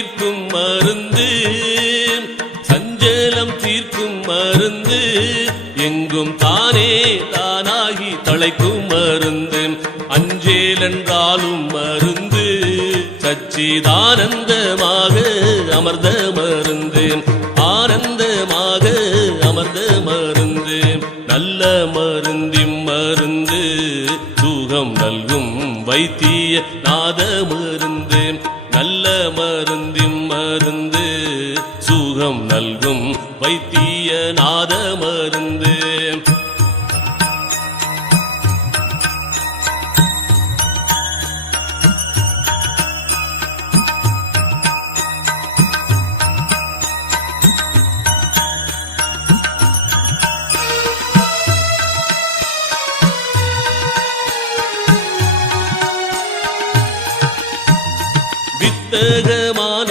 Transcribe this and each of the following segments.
தீர்க்கும் மருந்து. சஞ்சலம் தீர்க்கும் மருந்து. எங்கும் தானே தானாகி தலைக்கும் மருந்து. அஞ்சேலென்றாலும் மருந்து. சச்சிதானந்தமாக அமர்ந்த மருந்து. ஆனந்தமாக அமர்ந்த மருந்து. நல்ல மருந்திம் மருந்து. சுகம் நல்கும் வைத்திய நாத மருந்து. குணம் நல்கும் வைத்திய நாத மருந்து வித்தகமான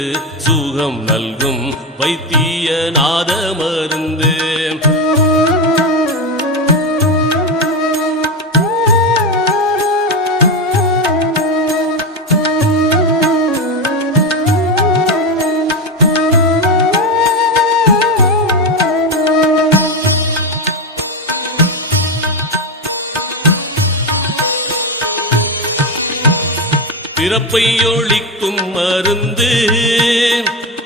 சுகம் நல்கும் வைத்திய நாத மருந்து பிறப்பை ஒழிக்கும் மருந்து.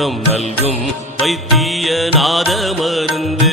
சுகம் நல்கும் வைத்திய நாத மருந்து